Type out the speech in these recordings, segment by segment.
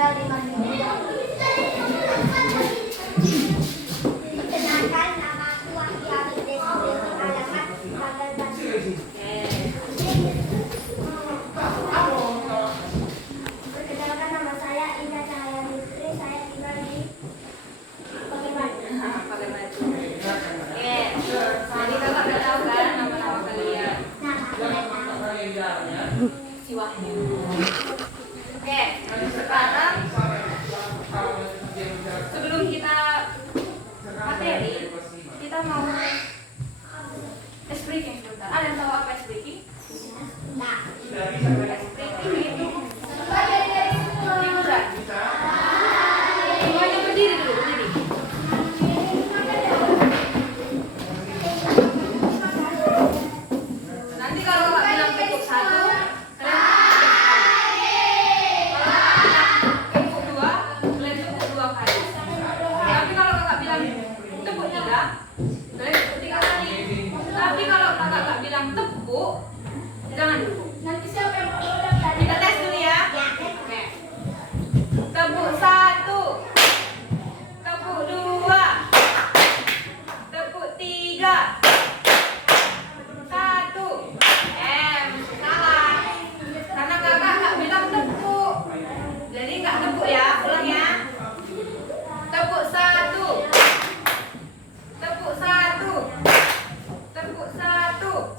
tinggal 5 menit. Perkenalkan, nama aku Wahyu Abid Desmond, alamat Banggal Bandung. Perkenalkan, nama saya Indah Cahaya Putri, saya tinggal di Pakeman. Jadi kakak udah tahu kan nama-nama kalian? Si Wahyu. Oke, sekarang sebelum kita materi, kita mau ice breaking sebentar. Ada yang tahu apa ice breaking? Ice breaking itu hiburan. Semuanya berdiri dulu, berdiri. Nanti kalau kakak bilang tepuk 1, jangan dulu. Nanti siapa yang mau daftar? Kita tes dulu ya. Oke. Tepuk 1. Tepuk 2. Tepuk 3. 1. Salah. Karena kakak nggak bilang tepuk. Jadi nggak tepuk ya. Ulang ya. Tepuk 1. Tepuk 1. Tepuk 1.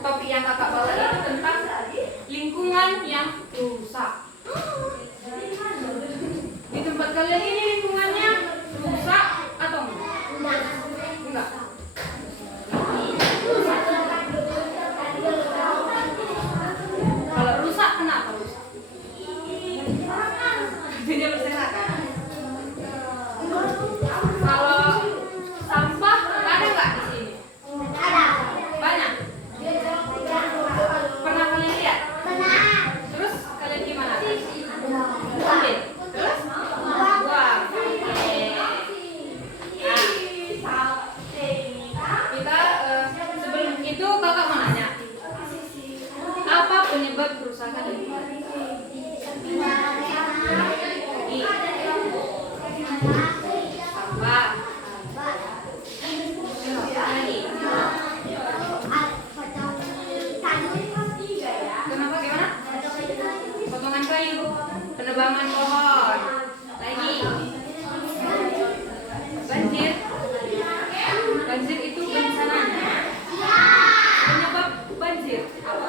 Topik yang kakak bawa itu tentang lingkungan yang rusak. Di tempat kalian ini lingkungannya rusak atau enggak? Enggak. Kalau rusak kenapa rusak? Jadi berserakan. Kalau sampah ada nggak di sini? Ada. Banyak. Pernah kalian lihat? Pernah. Terus kalian gimana? Ambil. Terus? Buang. Kita sebelum itu kakak mau nanya, apa penyebab kerusakan lingkungan? Sampah. Kenapa gimana? Potongan kayu, penebangan pohon. Lagi. Banjir. Banjir itu bencananya. Penyebab banjir apa?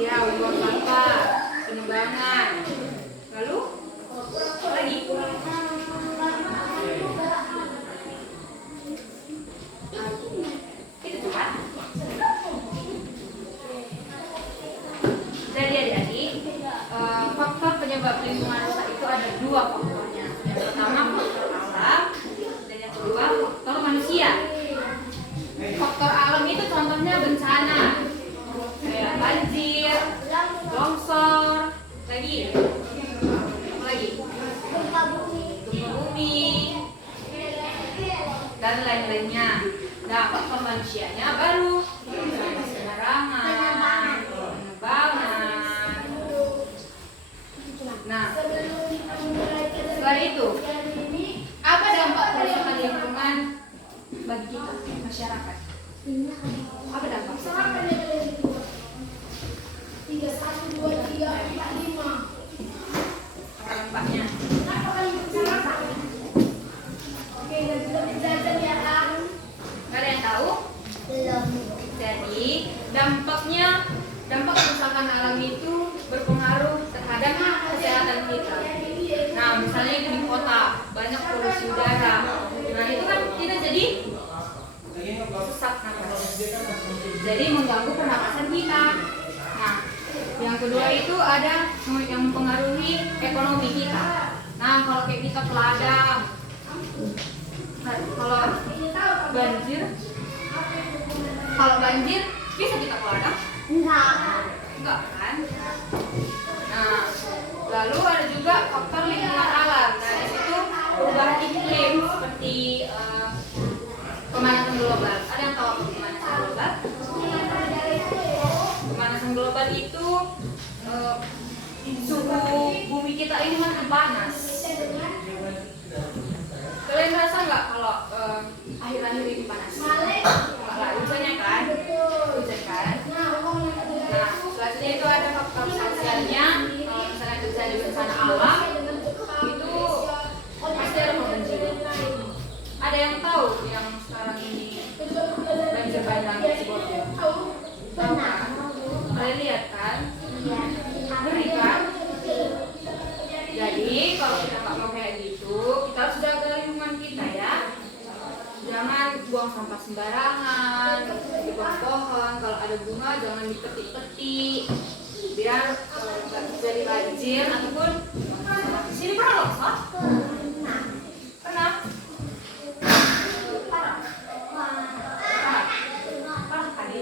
Ya, buang sampah, penebangan. Lalu lagi. Itu cuma. Jadi adik-adik, faktor penyebab lingkungan rusak itu ada 2 faktornya. Yang pertama faktor alam dan yang kedua faktor manusia. dan lain-lainnya. Dampak ke manusianya baru sampah sembarangan, penebangan. Nah, setelah itu apa dampak kerusakan lingkungan bagi kita masyarakat? Apa dampak? Apa dampaknya? Gak ada yang tahu? Jadi dampak kerusakan alam itu berpengaruh terhadap kesehatan kita. Nah, misalnya itu di kota banyak polusi udara. Nah, itu kan kita jadi sesak napas. Jadi mengganggu pernapasan kita. Nah, yang kedua itu ada yang mempengaruhi ekonomi kita. Nah, kalau kayak kita ke ladang, kalau banjir bisa kita ke ladang? Enggak kan? Nah, lalu ada juga faktor lingkungan alam. Nah, di situ perubahan iklim seperti pemanasan global. Ada yang tahu apa pemanasan global? Pemanasan global itu suhu bumi kita ini makin panas. Kalian merasa nggak kalau akhir-akhir ini panas? Nggak lah, hujannya kan? Hujan kan? Nah, selanjutnya itu ada faktor sosialnya. Kalau misalnya terjadi bencana alam, itu pasti ada korban jiwa. Ada yang tahu yang sekarang ini banjir bandang di Cibodas? Tahu kan? Kalian lihat kan? Ngeri kan? Jadi kalau kita nggak mau kayak gitu, kita harus jaga lingkungan kita ya. Jangan buang sampah sembarangan, dibuang pohon. Kalau ada bunga jangan dipetik-petik, biar nggak terjadi banjir ataupun di sini pernah longsor? Pernah? Parah kali.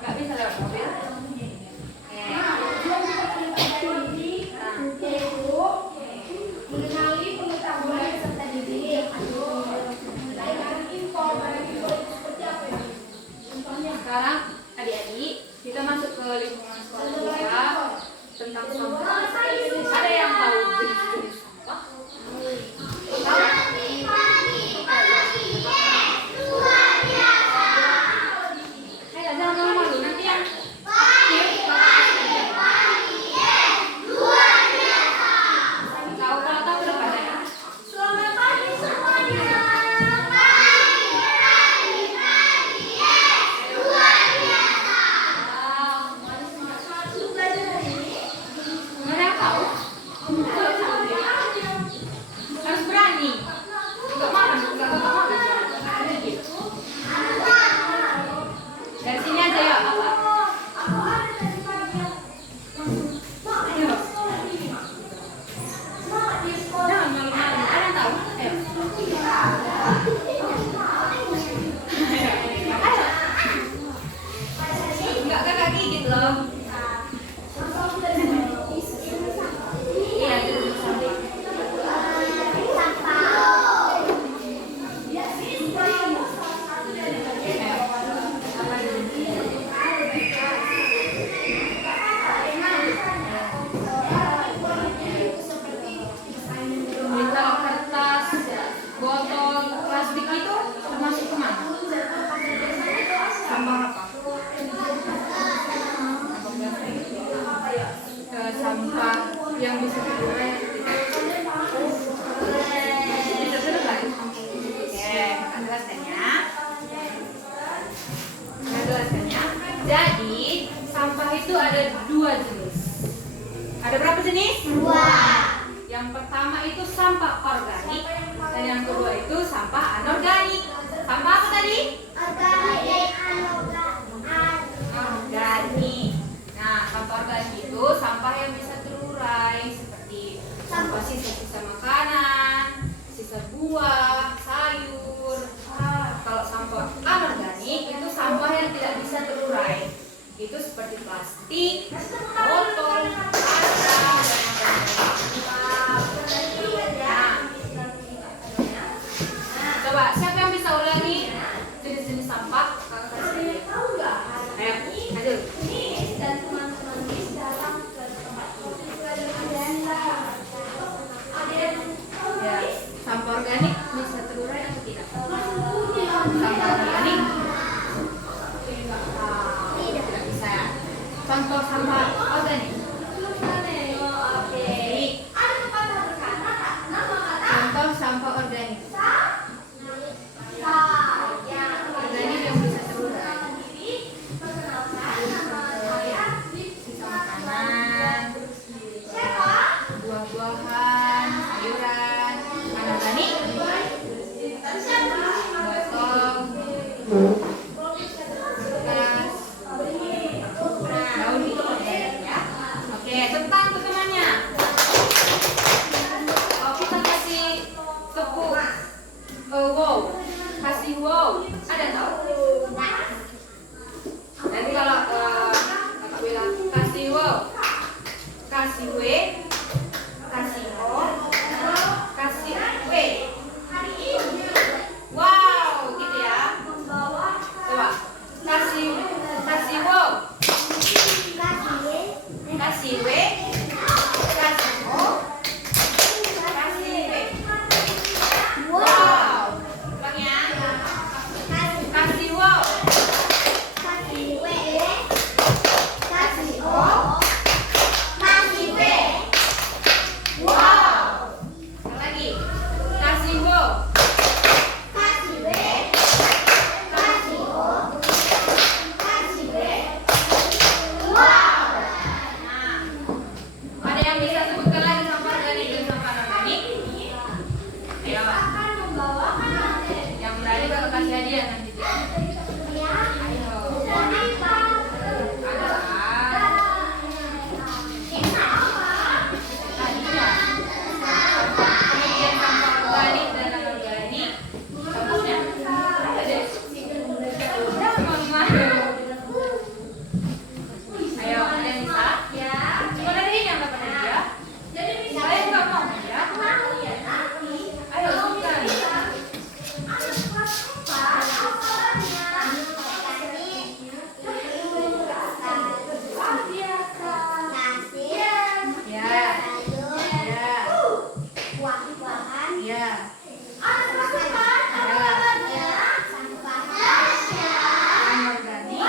Nggak bisa lewat mobil. Sekarang adik-adik kita masuk ke lingkungan sekolah kita tentang sampah. Ada yang tahu jenis-jenis sampah? Tahu? Jangan malu-malu, nanti yang tahu kalau tahu udah pada ya. Selamat pagi semuanya. Harus berani. Enggak makan, enggak makan. Dari sini aja ya, apa? Jangan malu-malu. Ada yang tahu? Ayo. Enggak kakak gigit loh. Iya, itu sampai. Botol kertas, botol plastik itu termasuk kemana? Sampah apa? Sampah yang bisa terurai. Bisa terurai? Oke, akan jelaskannya. Jadi sampah itu ada 2 jenis. Ada berapa jenis? 2. Yang pertama itu sampah organik dan yang kedua itu sampah anorganik. Sampah apa tadi? Organik. Nah, sampah organik itu sampah yang bisa terurai seperti sampah sisa-sisa makanan, sisa buah, sayur. Kalau sampah anorganik itu sampah yang tidak bisa terurai. Itu seperti plastik, botol, kaca, dan buah-buahan, sayuran. Anorganik potong bekas daun itu ya. Oke, tentang temannya. Oh, kita kasih tepuk wow, kasih wow, ada tau? Nanti kalau kakak bilang kasih wow, kasih w, kasih o, kasih w. Wow, gitu ya. Coba kasih wow, kasih w, kasih o, kasih w. Wow. Ulang ya. Kasih wow, wow. Sekali lagi. Kasih wow, nah, ada yang bisa sebutkan lagi sampah organik dan sampah anorganik? Ayo, Pak. Yang berani bakal kasih hadiah nanti. Ayo. Ada lah. Hadiah. Kemudian sampah organik dan anorganik. Contohnya. Ada deh. Mama. Ayo, ada yang bisa? Cuma ada ini yang dapat hadiah. Saya juga mau ya. Ayo, sebutkan. Ya, ya, anorganik.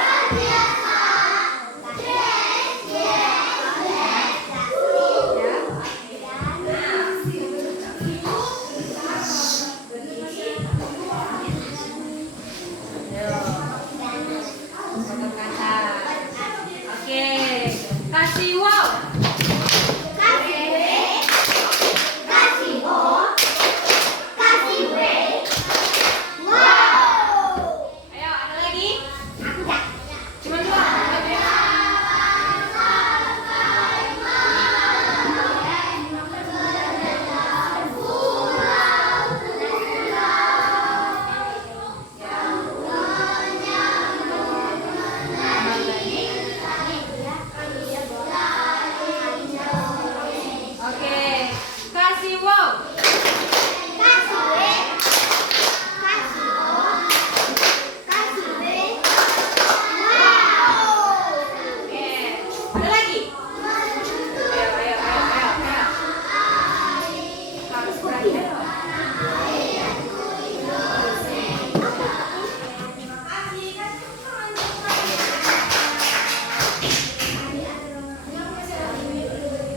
Potong kaca. Oke, kasih wow. Ayo, ada lagi? Cuma dua. Oke, kasih wow. Oke, ada lagi? Ayo. Harus berani dong.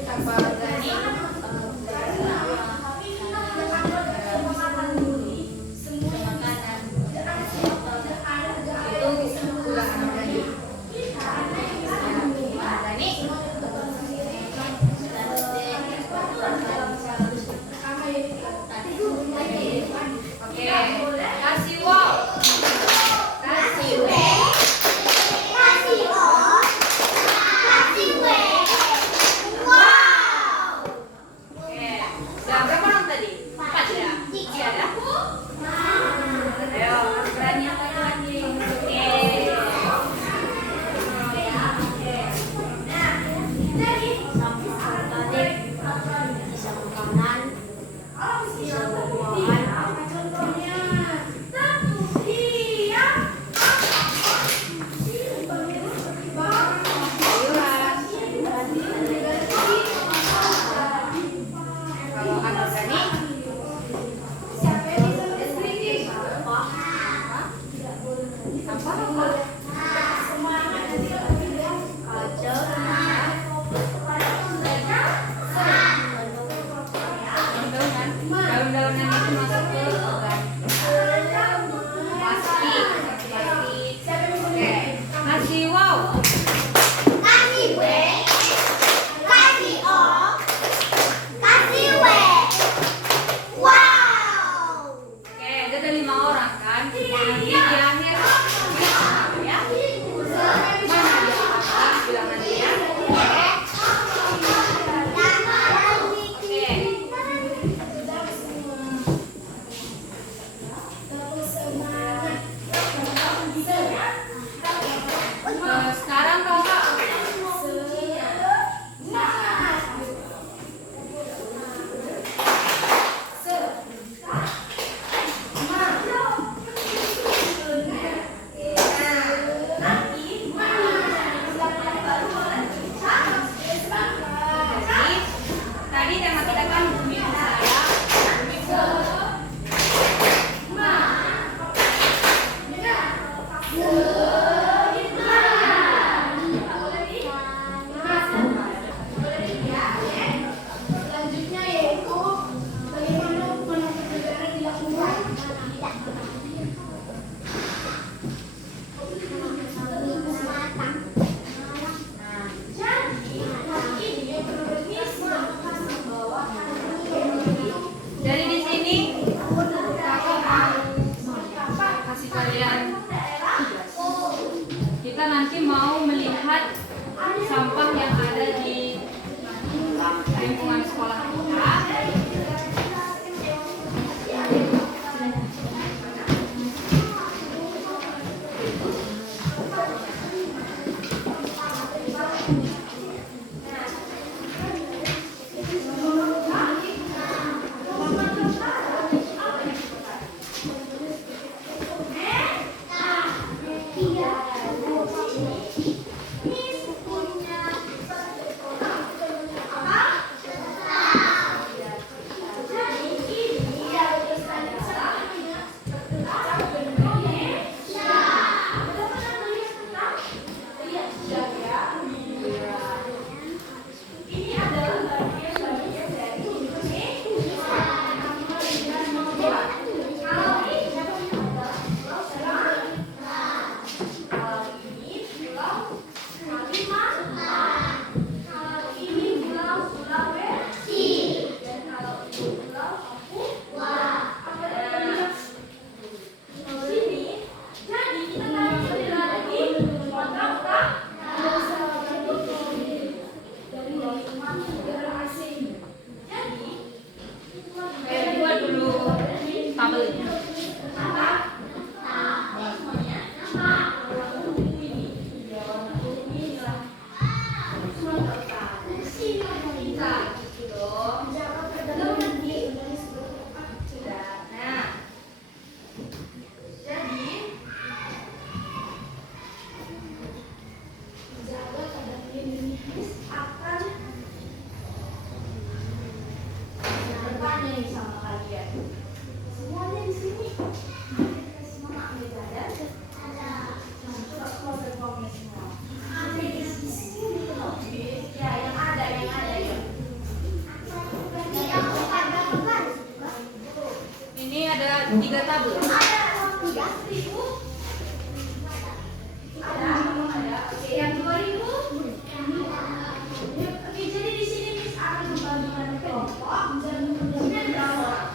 Sampah organik. Makanan. Itu udah anorganik. Organik. Oke, kasih wow. Kasih w. Oke, sudah berapa orang tadi? 4 ya? Masih ada? Ayo, harus berani lagi. Oke. Sayuran. Kalau anorganik, sampah apa? Daun-daunan itu masuk ke plastik. Oke, kasih wow. Kasih W, kasih O, kasih sekolah kita. Buat dulu tabelnya. Ini ada 3 tabel. Yang 2000. Oke, jadi di sini Miss akan membagikan kelompok. Ini ada berapa?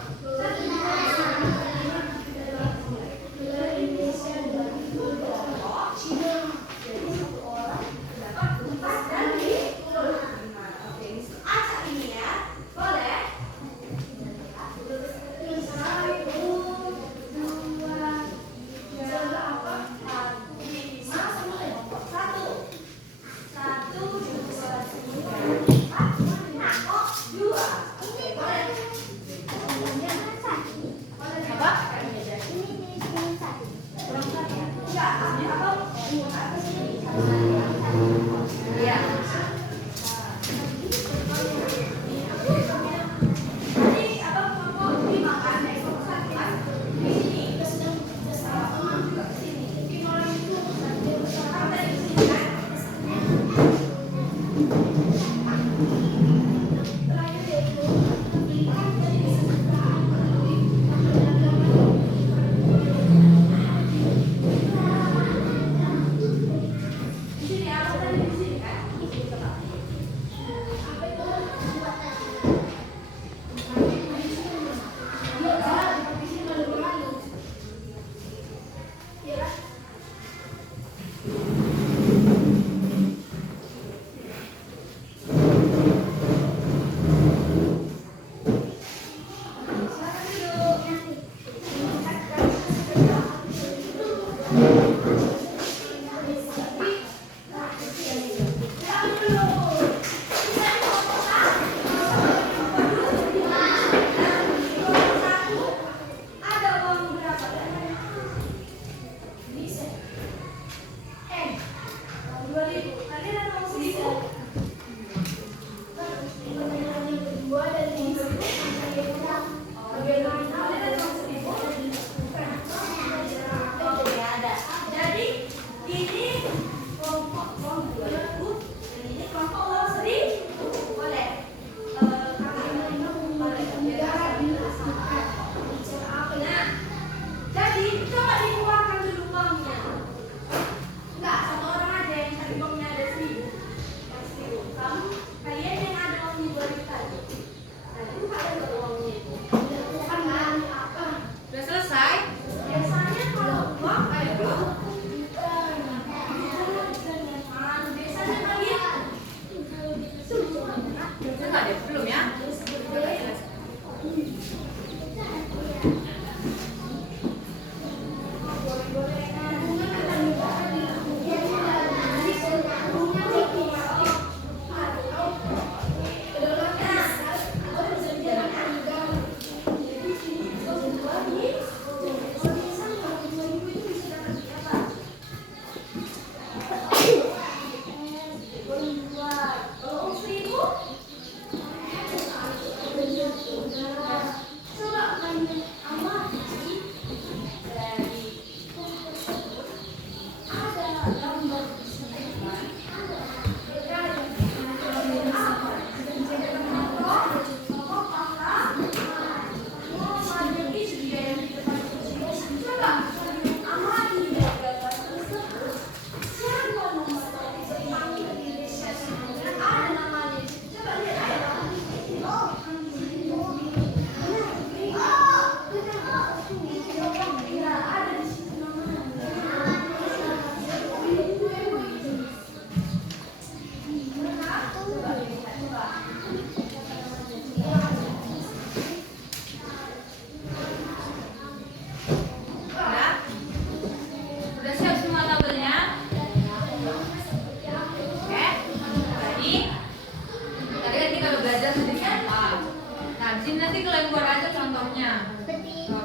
sini nanti kalian buat aja contohnya.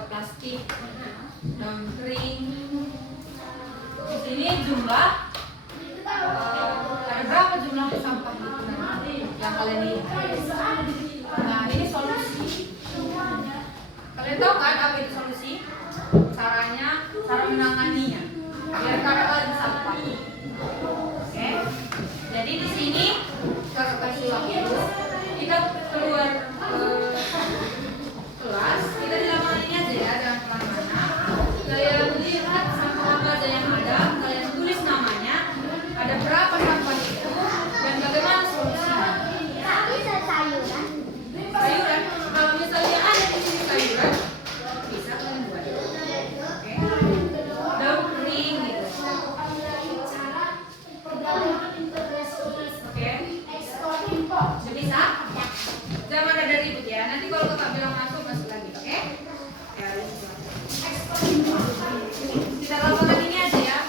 Plastik, daun kering. Di sini jumlah ada berapa jumlah sampah itu nanti yang kalian lihat. Nah ini solusi. Kalian tahu kan apa itu solusi? Cara menanganinya biar kada lagi sampah. Oke. Jadi di sini kakak kasih waktu kita keluar kelas, kita di lapangan ini aja ya, jangan kemana-mana. Kalian lihat sampah apa aja yang ada, kalian tulis namanya, ada berapa sampah itu, dan bagaimana solusinya. Sayuran. Sayuran, kalau misalnya ada di sini sayuran, bisa kalian buat. Oke. Daun kering gitu. Oke. Sudah bisa? Jangan ada ribut ya. Nanti kalau kakak bilang masuk lagi, oke? Ya, kita lakukan ini aja ya.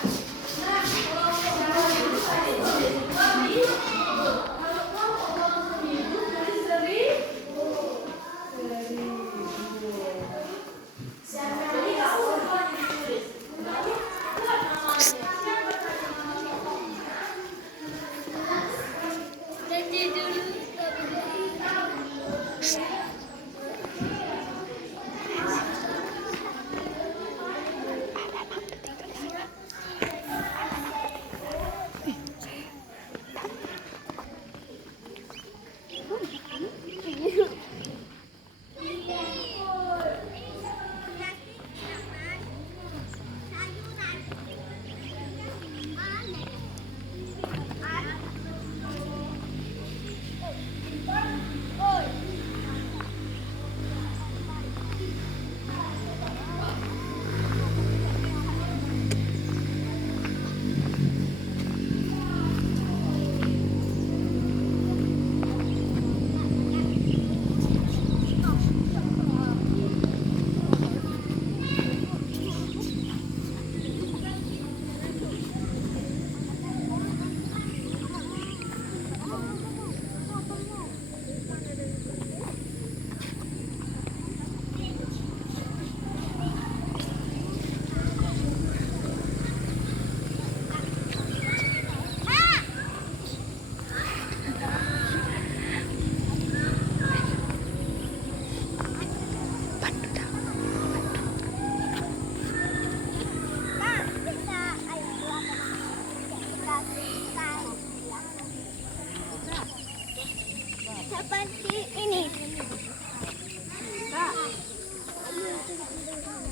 Seperti ini.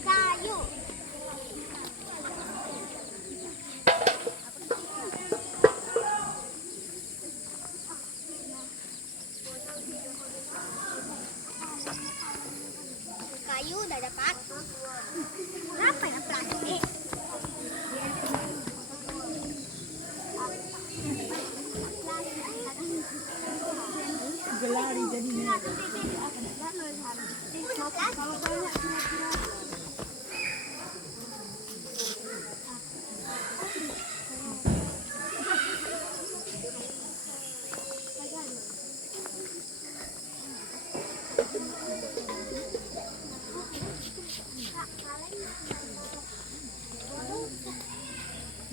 Kayu. Kayu udah dapat. Apa ya plastik? Gelari jadinya.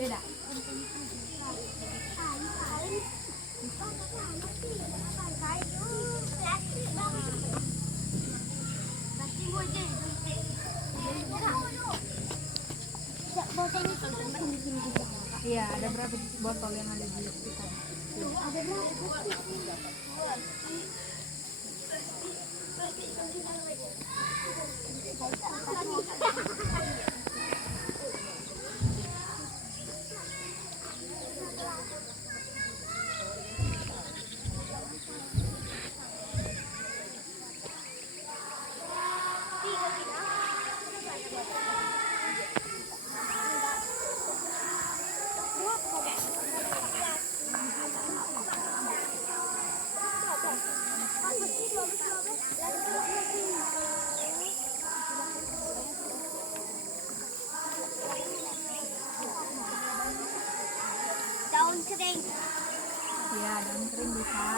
Beda. Iya, ada berapa botol yang ada di kita? Ada berapa? Daun kering. Iya, daun kering bisa.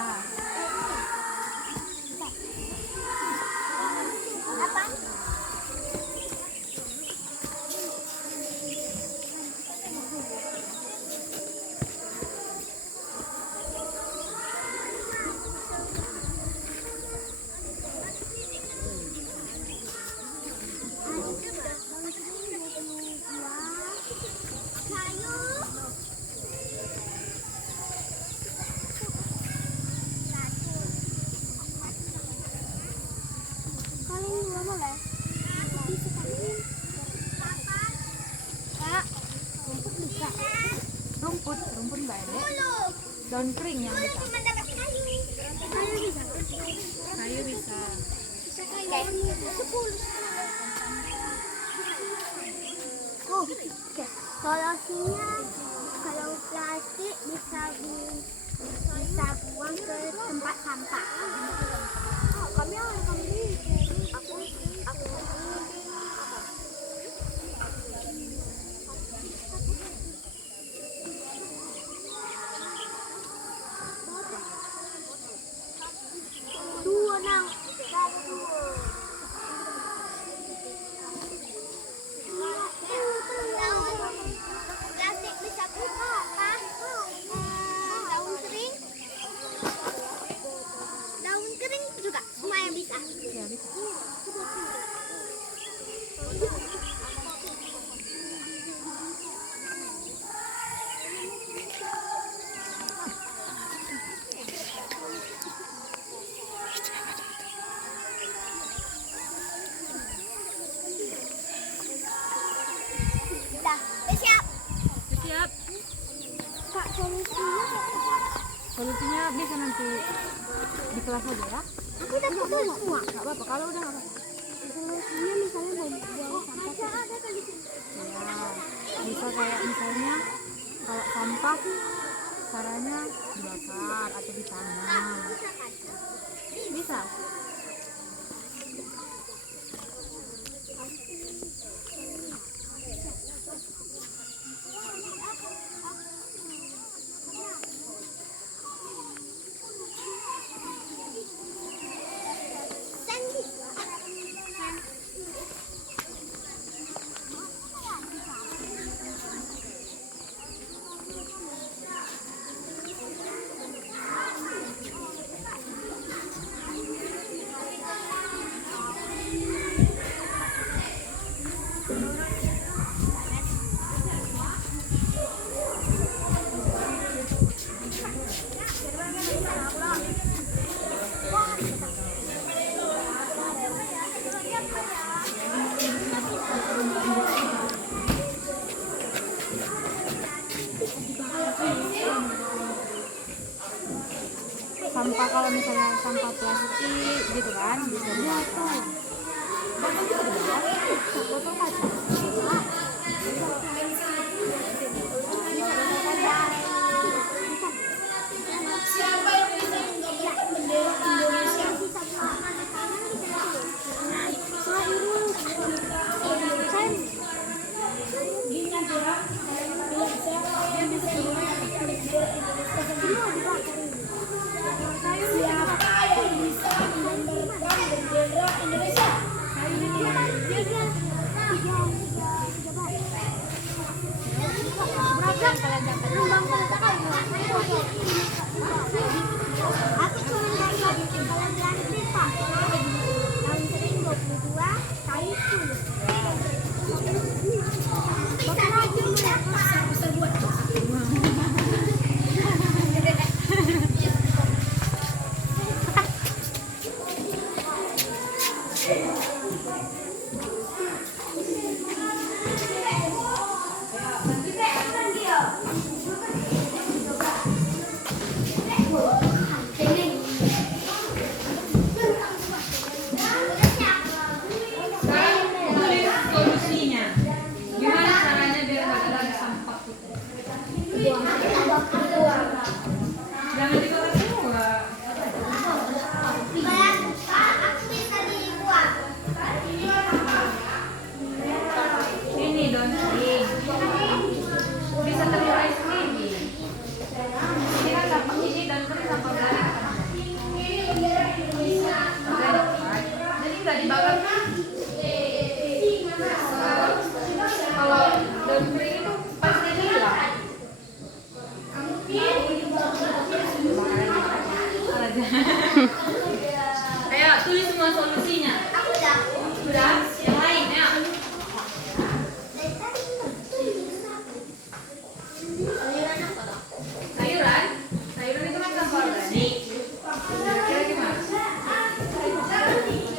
Rumput nggak ada. Daun kering yang bisa. Kayu bisa. Solusinya kalau plastik bisa buang ke tempat sampah. Kami aku dua nang plastik bisa buka apa? Daun kering juga semuanya bisa. Ya bisa. Dah, siap. Siap. Kak, solusinya Solusinya bisa nanti di kelas aja ya. aku udah foto semua. Nggak apa-apa. Kalau udah nggak apa-apa. Solusinya misalnya mau buang sampah Ya, bisa kayak misalnya kalau sampah caranya dibakar atau ditanam. Bisa. Sampah kalau misalnya sampah plastik gitu kan bisa dibakar. Bahkan bisa dibakar. Botol kaca. Siapa yang bisa menggambarkan bendera Indonesia? Siapa yang bisa menggambarkan bendera Indonesia? Berapa yang kalian dapat? Aku cuma dapat kalau plastik Pak. Tahun sering 22, kayu 10. Bisa lagi bisa buat. Solusinya gimana caranya biar nggak ada lagi sampah gitu? Jangan dibakar semua. Aku bisa dibuat. Ini daun kering bisa terurai sendiri. Ini kan sampah ini daun kering sampah organik. Jadi nggak dibakar kan? Kalau daun kering itu pasti hilang. Ayo tulis semua solusinya. Aku udah. Udah, yang lain ya. Sayuran, sayuran itu kan sampah organik. Kira-kira gimana?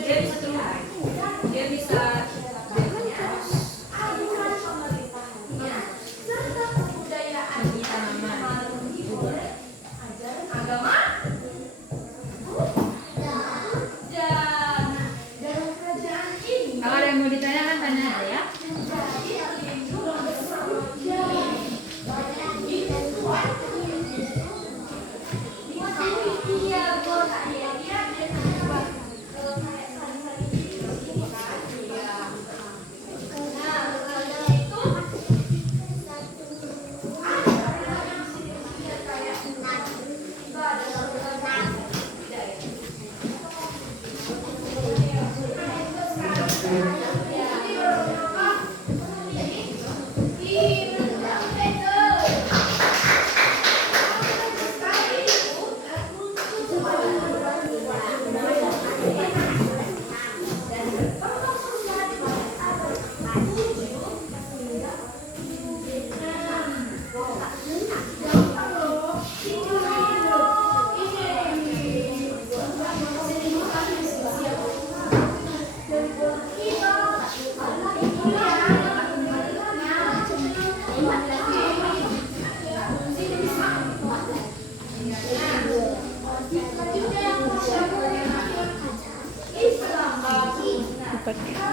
Dia bisa terurai. yang mau ditanyakan tanya aja ya.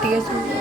Tiga semua.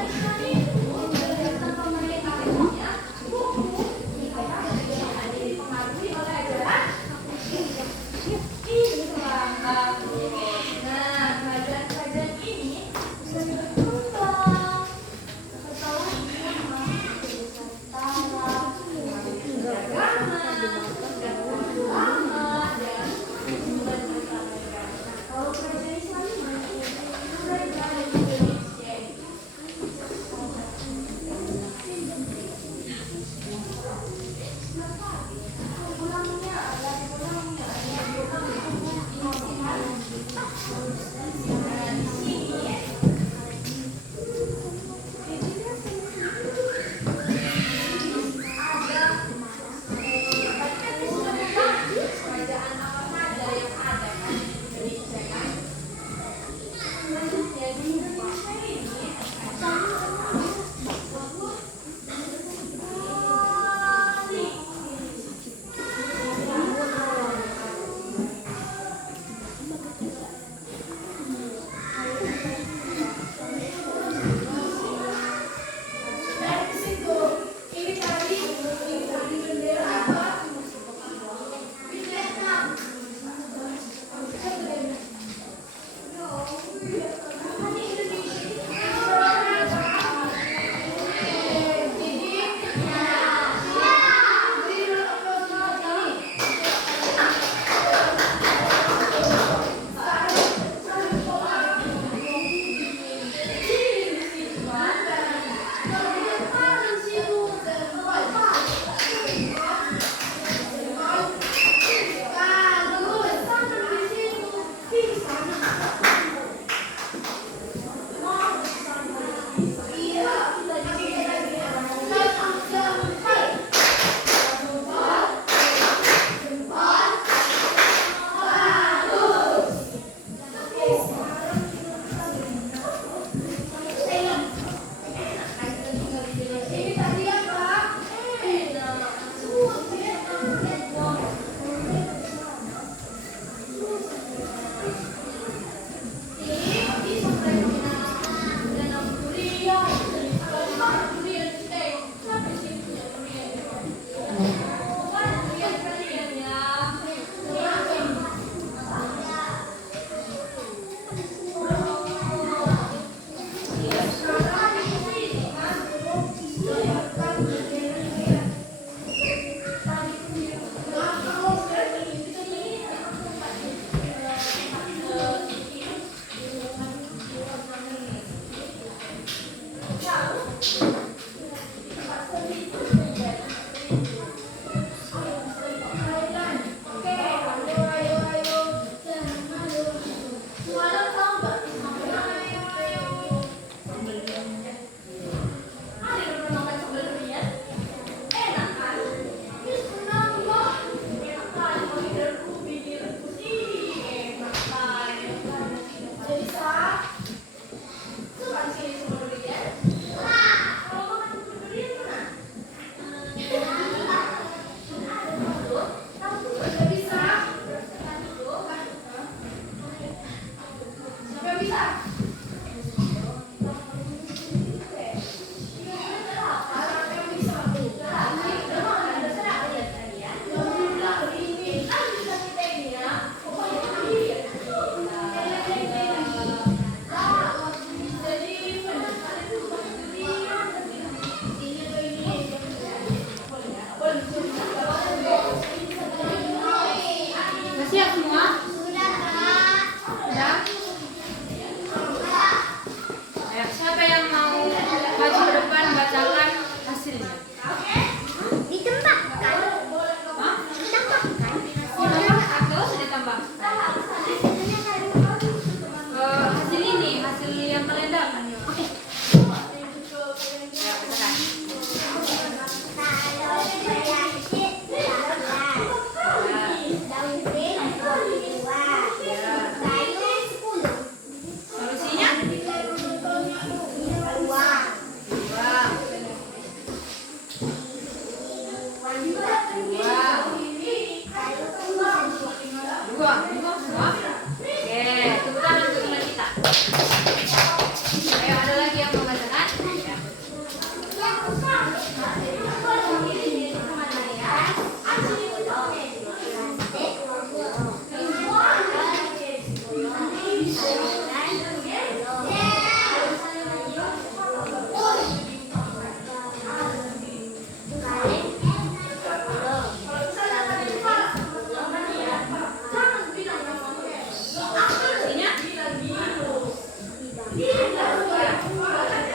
Jadi kompas. Membuat dari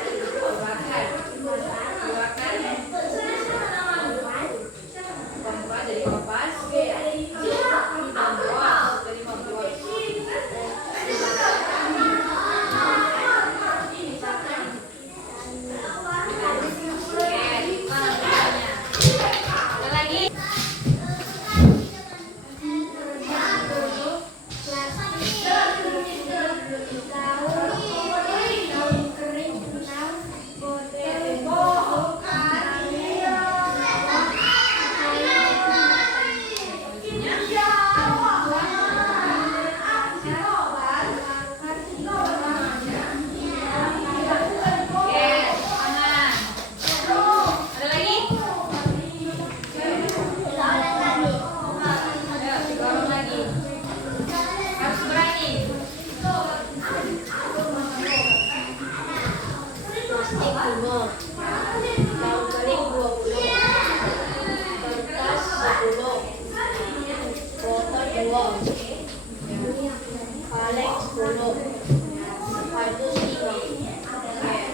membuat.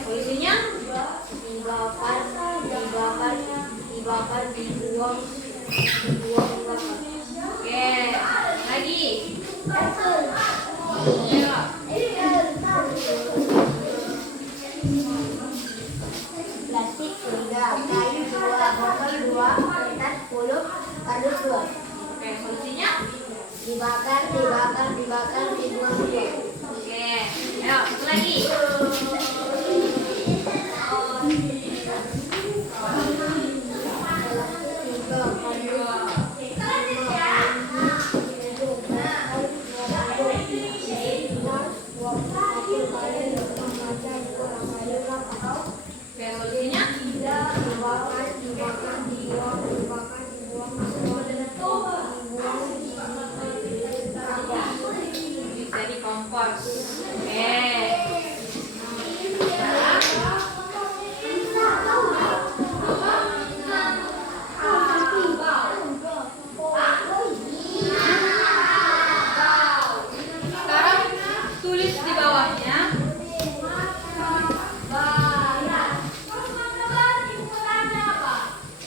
Solusinya dibakar, dibuang. oke, lagi. Plastik 3, kayu 2, botol 2, kertas 10, kardus 2. Oke, solusinya? Dibakar, dibuang. Oke, ayo satu lagi. Oke, solusinya? Jadi kompos. Oke. Sekarang tulis di bawahnya.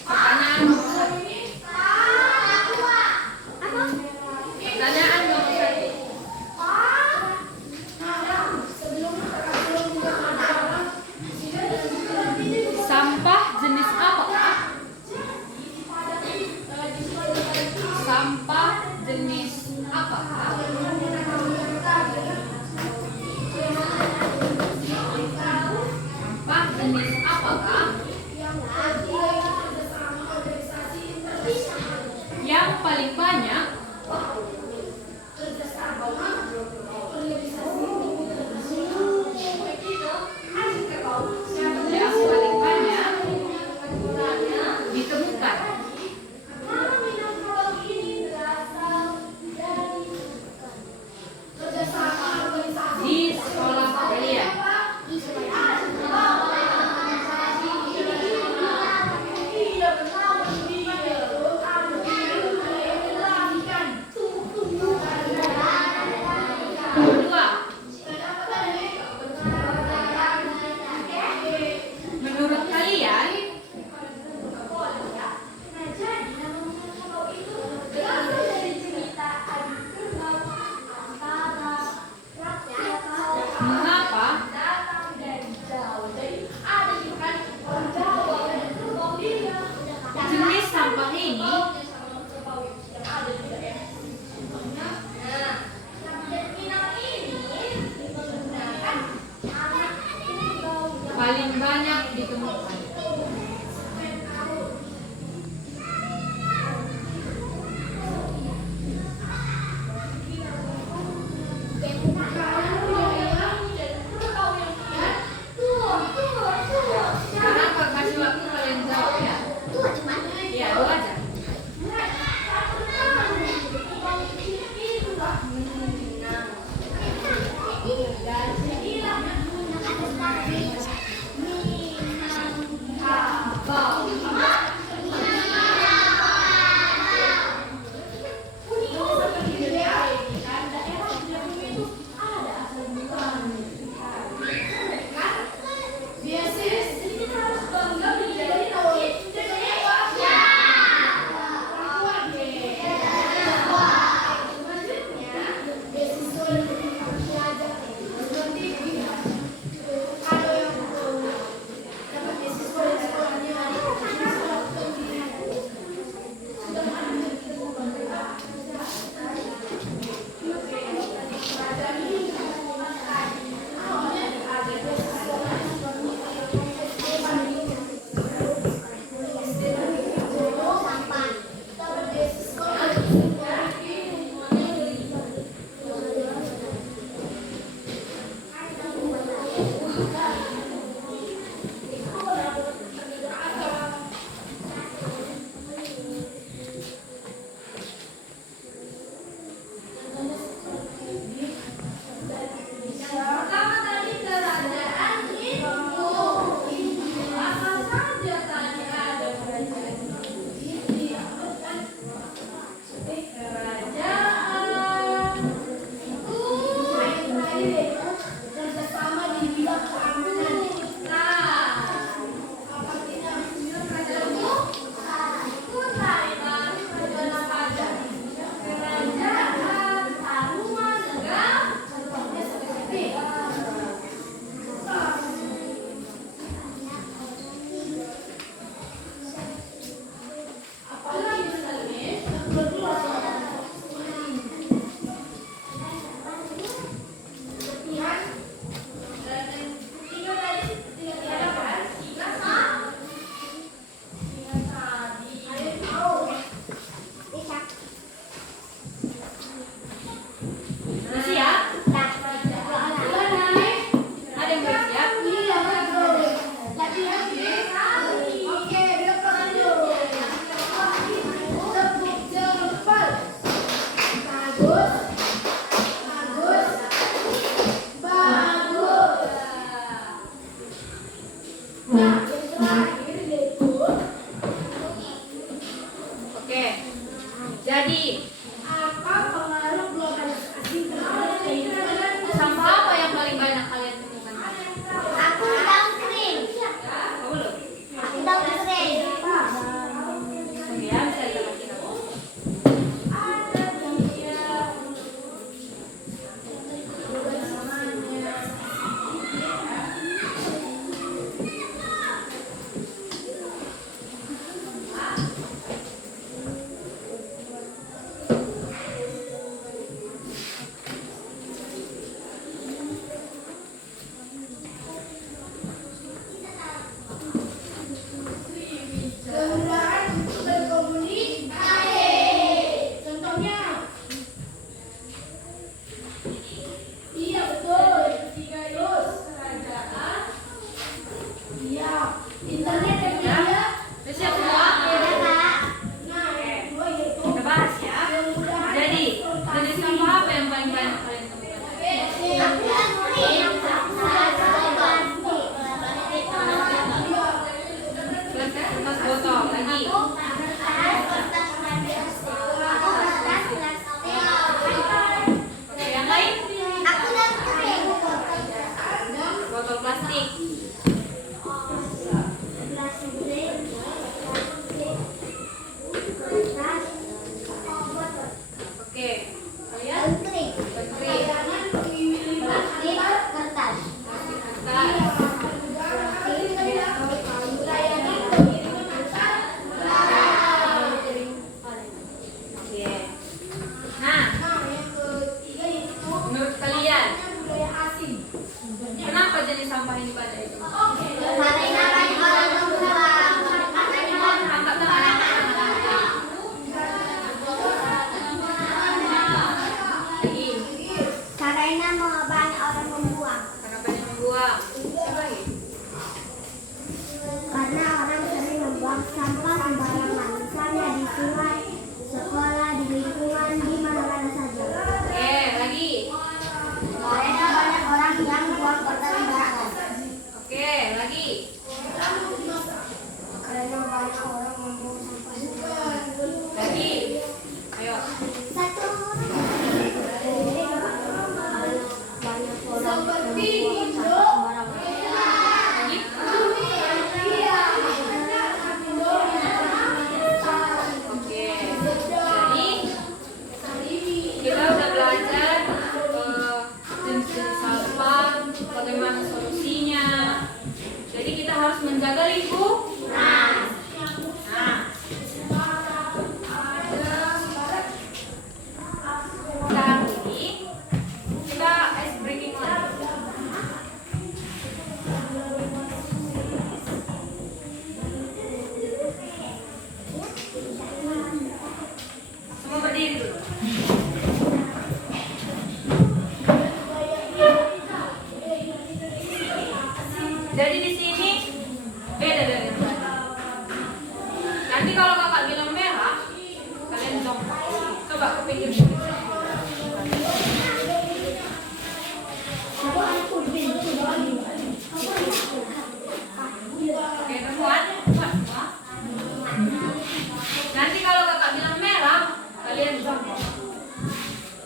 Pertanyaan nomor 1. Pertanyaan nomor 1. Sampah jenis apakah? Sampah jenis apakah? Sampah jenis apakah? Yang paling banyak? Yang paling banyak ditemukan di sekolah kalian. Kedua, menurut kalian mengapa jenis sampah ini paling banyak ditemukan? Sekarang aku kasih waktu kalian jawab ya. Iya, 2 aja.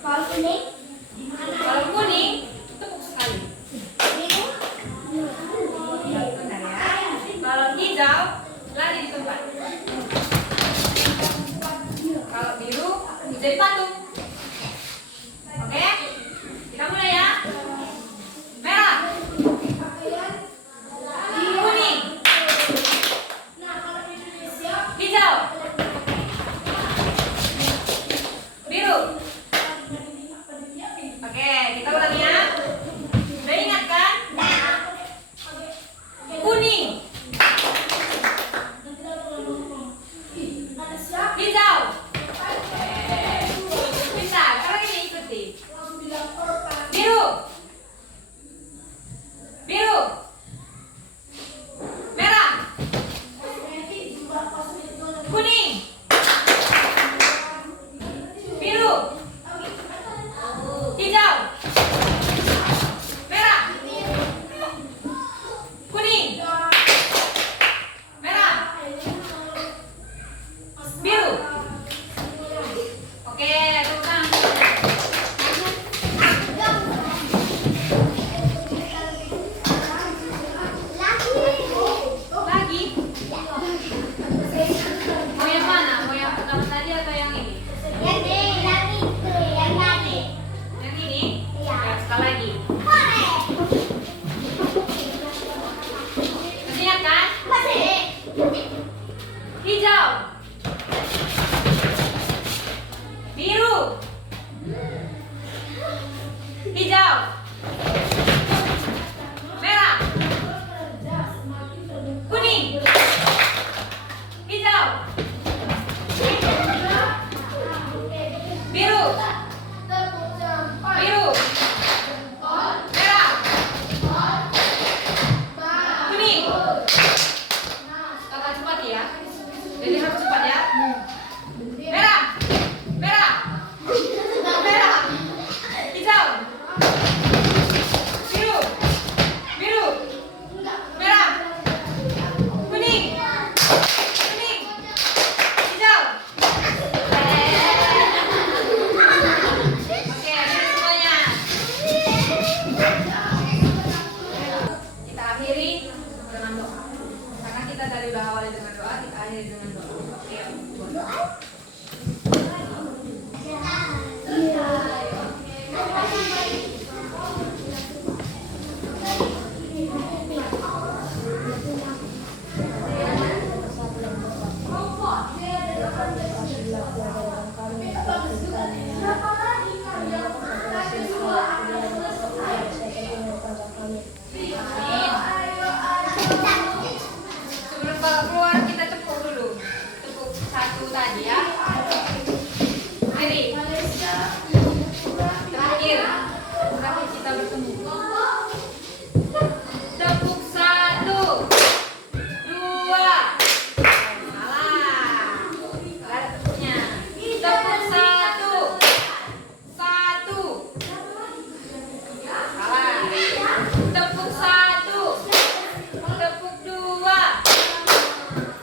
Kalau kuning, Kalau kuning, tepuk sekali. biru, Kuning. Hijau. Bisa, sekarang ini ikuti. Biru. Biru. Merah. Kuning. Biru. Hijau. Merah. Kuning. Merah. Biru. Oke, tepuk tangan. Lagi. Mau yang mana? Mau yang pertama tadi atau yang ini? Yang itu, yang tadi. Yang ini? Iya. Ya, sekali lagi. Korek. Masih ingat kan? Masih. Hijau. Biru. Hijau. Merah. Kuning. Hijau. Biru. Biru. Merah. Kuning. Kakak cepat ya. Jadi harus cepat ya. Merah. Merah. Merah. Hijau. Biru. Biru. Merah. Kuning. Kuning. Hijau. Oke, ini semuanya. Kita akhiri dengan doa. Karena kita tadi udah awali dengan doa, kita akhiri dengan doa. Oke. Sebelum keluar kita tepuk dulu. Tepuk satu tadi ya. Jadi terakhir kita bertemu. Tepuk satu, dua. Salah. Nggak ada tepuknya. Tepuk satu, satu. Salah. Tepuk satu. Tepuk dua.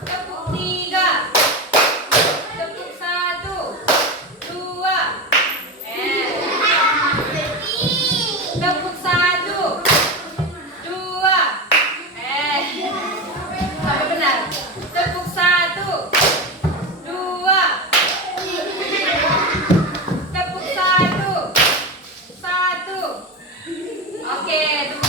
Tepuk tiga. Tepuk satu. Dua. Tepuk satu. Dua. Sampai benar. Tepuk satu. Dua. Tepuk satu. Satu. Oke, tepuk